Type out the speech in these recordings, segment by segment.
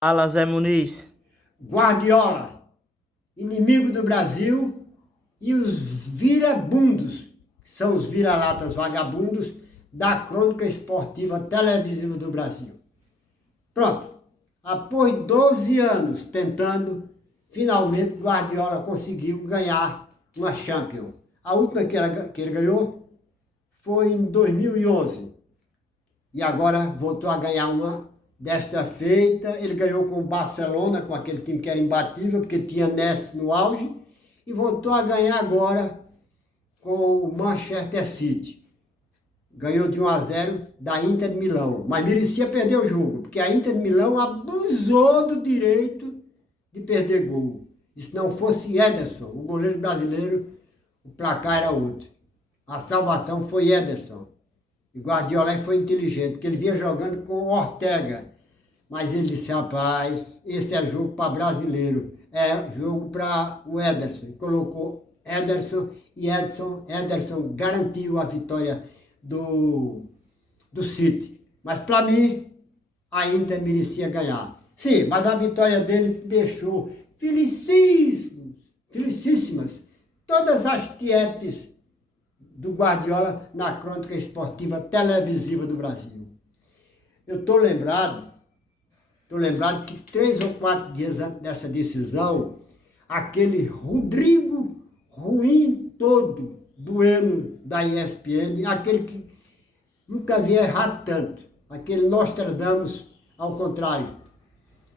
Fala, Zé Muniz. Guardiola, inimigo do Brasil, e os virabundos, que são os vira-latas vagabundos da crônica esportiva televisiva do Brasil. Pronto, após 12 anos tentando, finalmente Guardiola conseguiu ganhar uma Champions. A última que ele ganhou foi em 2011 e agora voltou a ganhar uma. Desta feita, ele ganhou com o Barcelona, com aquele time que era imbatível, porque tinha Messi no auge, e voltou a ganhar agora com o Manchester City. Ganhou de 1-0 da Inter de Milão, mas merecia perder o jogo, porque a Inter de Milão abusou do direito de perder gol. E se não fosse Ederson, o goleiro brasileiro, o placar era outro. A salvação foi Ederson. E Guardiola foi inteligente, porque ele vinha jogando com Ortega. Mas ele disse, rapaz, esse é jogo para brasileiro, é jogo para o Ederson. E colocou Ederson e Ederson garantiu a vitória do City. Mas para mim, a Inter merecia ganhar. Sim, mas a vitória dele deixou felicíssimas todas as tietes do Guardiola na crônica esportiva televisiva do Brasil. Eu estou lembrado que 3 ou 4 dias antes dessa decisão, aquele Rodrigo ruim todo, Bueno da ESPN, aquele que nunca havia errado tanto, aquele Nostradamus, ao contrário,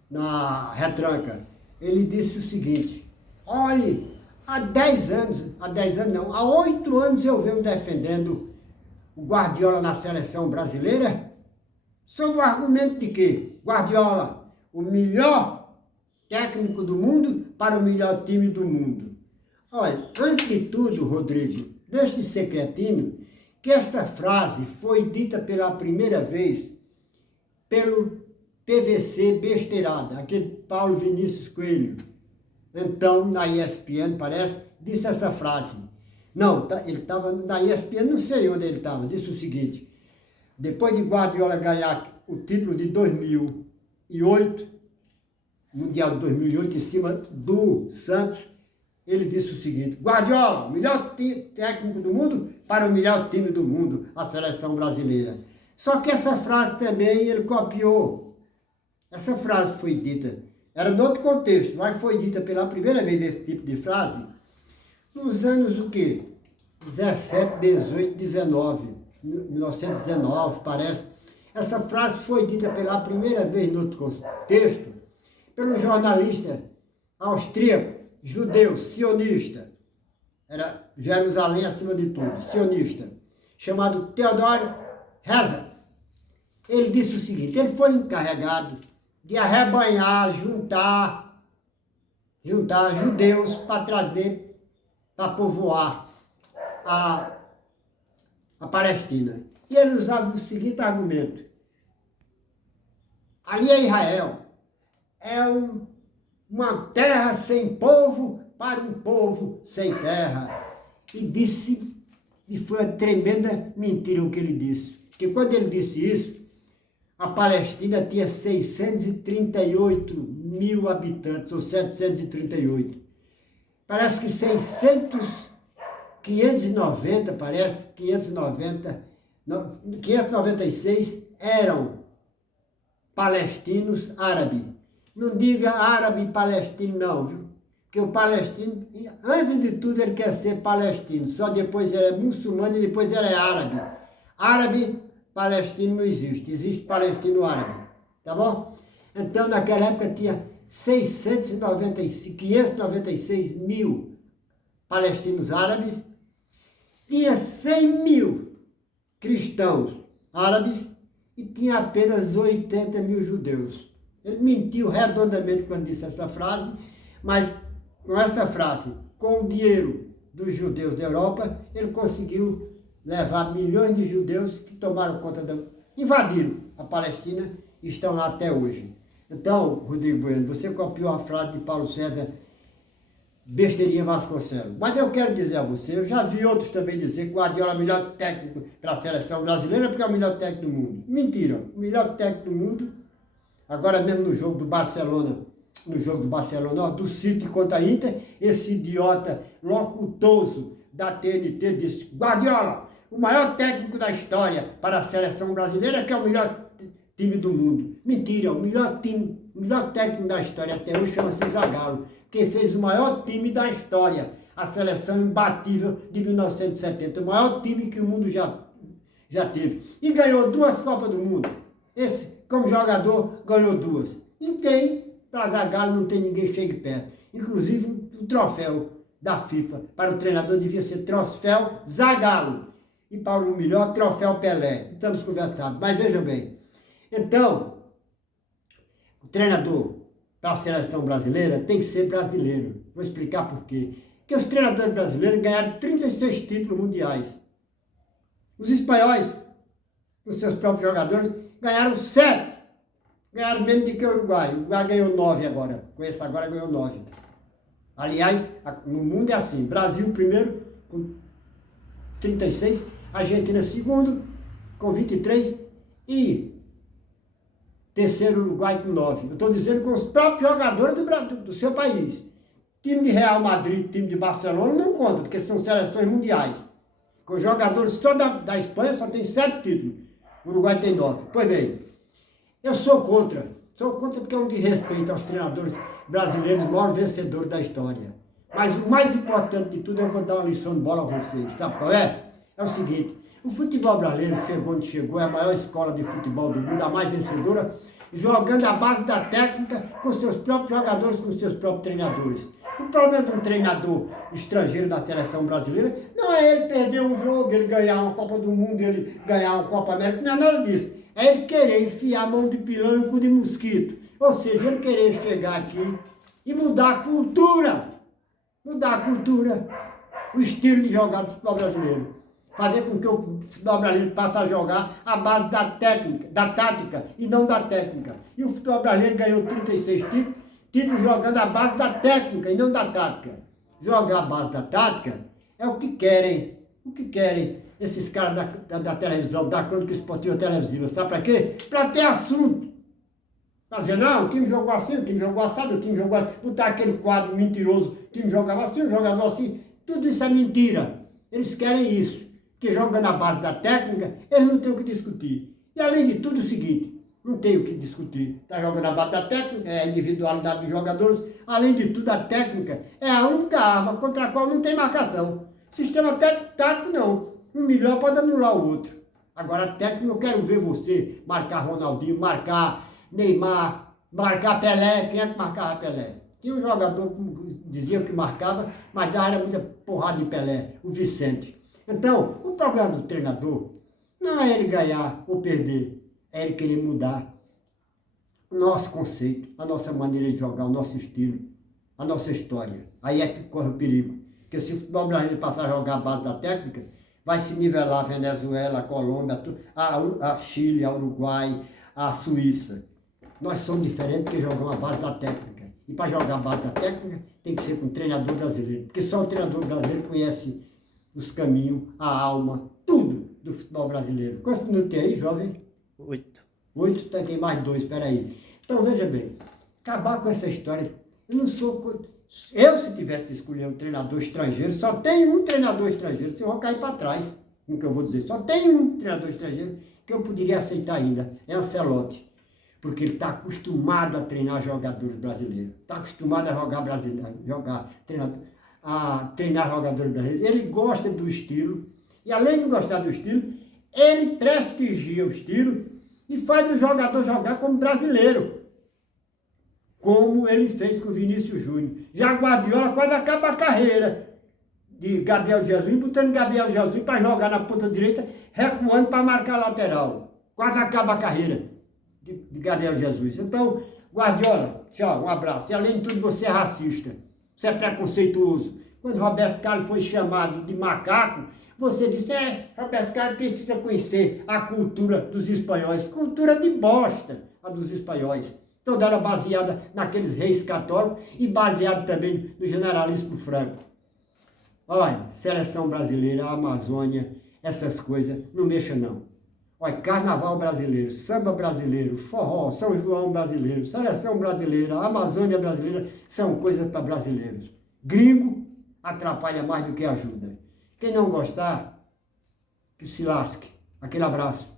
na retranca, ele disse o seguinte: olhe, há 8 anos eu venho defendendo o Guardiola na seleção brasileira, sob o argumento de que Guardiola, o melhor técnico do mundo para o melhor time do mundo. Olha, antes de tudo, Rodrigo, deixe de ser cretino, que esta frase foi dita pela primeira vez pelo PVC Besteirada, aquele Paulo Vinícius Coelho. Então, na ESPN, parece, disse essa frase. Não, ele estava na ESPN, não sei onde ele estava, disse o seguinte: depois de Guardiola ganhar o título de 2008, Mundial de 2008, em cima do Santos, ele disse o seguinte: Guardiola, melhor técnico do mundo para o melhor time do mundo, a seleção brasileira. Só que essa frase também ele copiou. Essa frase foi dita, era em outro contexto, mas foi dita pela primeira vez esse tipo de frase nos anos o quê? 17, 18, 19, 1919, parece. Essa frase foi dita pela primeira vez em outro contexto pelo jornalista austríaco, judeu, sionista, era Jerusalém acima de tudo, sionista, chamado Theodor Herzl. Ele disse o seguinte: ele foi encarregado de arrebanhar, juntar judeus para trazer, para povoar a Palestina. E ele usava o seguinte argumento: ali é Israel, é uma terra sem povo para um povo sem terra. E foi uma tremenda mentira o que ele disse. Porque quando ele disse isso, a Palestina tinha 638 mil habitantes, ou 738. Parece que 596 eram palestinos árabes. Não diga árabe palestino não, viu? Porque o palestino, antes de tudo ele quer ser palestino, só depois ele é muçulmano e depois ele é árabe. Árabe palestino não existe, existe palestino árabe, tá bom? Então naquela época tinha 596 mil palestinos árabes, tinha 100 mil cristãos árabes e tinha apenas 80 mil judeus. Ele mentiu redondamente quando disse essa frase, mas com essa frase, com o dinheiro dos judeus da Europa, ele conseguiu levar milhões de judeus que tomaram conta invadiram a Palestina e estão lá até hoje. Então, Rodrigo Bueno, você copiou a frase de Paulo César Besteirinha Vasconcelos. Mas eu quero dizer a você, eu já vi outros também dizer que o Guardiola é o melhor técnico para a seleção brasileira porque é o melhor técnico do mundo. Mentira, o melhor técnico do mundo, Agora mesmo no jogo do Barcelona, ó, do City contra a Inter, esse idiota locutoso da TNT disse: Guardiola, o maior técnico da história para a seleção brasileira, que é o melhor time do mundo. Mentira, o melhor técnico da história até hoje chama-se Zagallo, quem fez o maior time da história, a seleção imbatível de 1970, o maior time que o mundo já teve. E ganhou 2 Copas do Mundo. Esse, como jogador, ganhou 2. E tem, para Zagallo não tem ninguém que chegue perto. Inclusive o troféu da FIFA para o treinador devia ser troféu Zagallo. E para o melhor, troféu Pelé. Estamos conversados. Mas veja bem. Então, o treinador para a seleção brasileira tem que ser brasileiro. Vou explicar por quê. Porque os treinadores brasileiros ganharam 36 títulos mundiais. Os espanhóis, os seus próprios jogadores, ganharam 7. Ganharam menos do que o Uruguai. O Uruguai ganhou 9 agora. Com esse agora ganhou 9. Aliás, no mundo é assim. Brasil primeiro com 36. Argentina segundo com 23. E terceiro Uruguai com 9. Eu estou dizendo com os próprios jogadores do seu país. Time de Real Madrid, time de Barcelona não conta, porque são seleções mundiais. Com jogadores só da Espanha só tem 7 títulos. O Uruguai tem 9. Pois bem, eu sou contra. Sou contra porque é um desrespeito aos treinadores brasileiros, maior vencedor da história. Mas o mais importante de tudo, eu vou dar uma lição de bola a vocês. Sabe qual é? É o seguinte, o futebol brasileiro chegou onde chegou, é a maior escola de futebol do mundo, a mais vencedora, jogando à base da técnica com seus próprios jogadores, com seus próprios treinadores. O problema de um treinador estrangeiro da seleção brasileira não é ele perder um jogo, ele ganhar uma Copa do Mundo, ele ganhar uma Copa América, não é nada disso. É ele querer enfiar a mão de pilão no cu de mosquito. Ou seja, ele querer chegar aqui e mudar a cultura. Mudar a cultura, o estilo de jogar do futebol brasileiro. Fazer com que o futebol brasileiro passe a jogar à base da técnica, da tática e não da técnica. E o futebol brasileiro ganhou 36 títulos jogando à base da técnica e não da tática. Jogar à base da tática é o que querem. O que querem esses caras da televisão, da crônica esportiva televisiva. Sabe para quê? Para ter assunto. Para dizer, não, o time jogou assim, o time jogou assado, o time jogou assim. Botar aquele quadro mentiroso, o time jogava assim, o jogador assim. Tudo isso é mentira. Eles querem isso. Porque jogando à base da técnica, eles não têm o que discutir. E além de tudo, é o seguinte, não tem o que discutir. Está jogando à base da técnica, é a individualidade dos jogadores. Além de tudo, a técnica é a única arma contra a qual não tem marcação. Sistema tático, não. Um melhor pode anular o outro. Agora, técnico, eu quero ver você marcar Ronaldinho, marcar Neymar, marcar Pelé. Quem é que marcava Pelé? Tinha um jogador que dizia que marcava, mas dava muita porrada em Pelé, o Vicente. Então, o problema do treinador não é ele ganhar ou perder, é ele querer mudar o nosso conceito, a nossa maneira de jogar, o nosso estilo, a nossa história. Aí é que corre o perigo. Porque se o futebol brasileiro passar a jogar a base da técnica, vai se nivelar a Venezuela, a Colômbia, a Chile, a Uruguai, a Suíça. Nós somos diferentes porque jogamos a base da técnica. E para jogar a base da técnica, tem que ser com um treinador brasileiro. Porque só o treinador brasileiro conhece os caminhos, a alma, tudo do futebol brasileiro. Quantos minutos tem aí, jovem? 8. 8? Tem mais 2, espera aí. Então, veja bem, acabar com essa história, eu não sou... Eu, se tivesse de escolher um treinador estrangeiro, só tem um treinador estrangeiro, vocês vão cair para trás, no que eu vou dizer. Só tem um treinador estrangeiro que eu poderia aceitar ainda, é Ancelotti. Porque ele está acostumado a treinar jogadores brasileiros. Está acostumado a jogar treinar jogadores brasileiros. Ele gosta do estilo. E além de gostar do estilo, ele prestigia o estilo e faz o jogador jogar como brasileiro. Como ele fez com o Vinícius Júnior. Já Guardiola quase acaba a carreira de Gabriel Jesus, botando Gabriel Jesus para jogar na ponta direita, recuando para marcar a lateral. Quase acaba a carreira de Gabriel Jesus. Então, Guardiola, tchau, um abraço. E além de tudo, você é racista, você é preconceituoso. Quando Roberto Carlos foi chamado de macaco, você disse, Roberto Carlos precisa conhecer a cultura dos espanhóis. Cultura de bosta, a dos espanhóis. Toda ela baseada naqueles reis católicos e baseada também no generalíssimo Franco. Olha, seleção brasileira, a Amazônia, essas coisas, não mexa não. Olha, carnaval brasileiro, samba brasileiro, forró, São João brasileiro, seleção brasileira, Amazônia brasileira, são coisas para brasileiros. Gringo atrapalha mais do que ajuda. Quem não gostar, que se lasque. Aquele abraço.